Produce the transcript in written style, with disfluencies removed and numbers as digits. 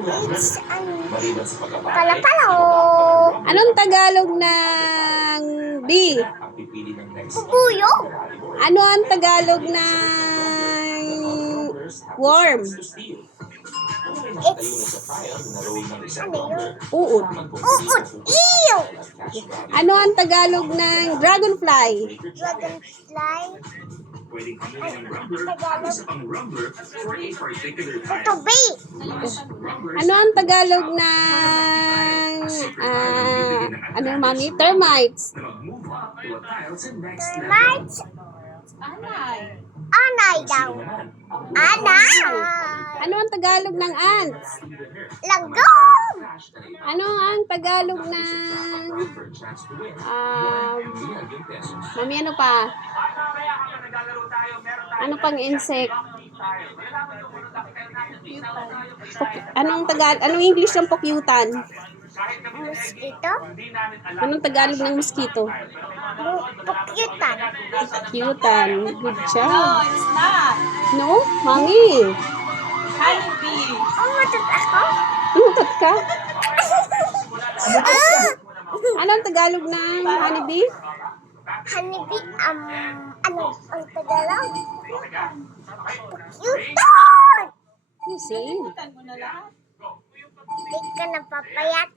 It's pala-palo. Anong Tagalog ng bee? Bubuyo. Ano ang Tagalog ng worm? It's ano yun? Uod. Uod. Iyo. Ano ang Tagalog ng dragonfly? Dragonfly. Ay, Tagalog. Tutubi. Ano ang Tagalog ng ano mami? Termites. Termites. Anay daw. Anay. Ano ang Tagalog ng ants? Langgam. Ano ang Tagalog ng mami, ano pa? Ano pang insect? Anong English ng pokyutan? Mosquito. Anong Tagalog ng mosquito? Pukyutan. Pokyutan. Good job. No, it's not. No? Mami. Honeybee. Oh, matot ako? Umutot ka? Ano ang Tagalog ng honeybee? Honeybee, ano ang Tagalog? Pukyutan! You see? Bukan mo na lahat. Hindi ka napapayat.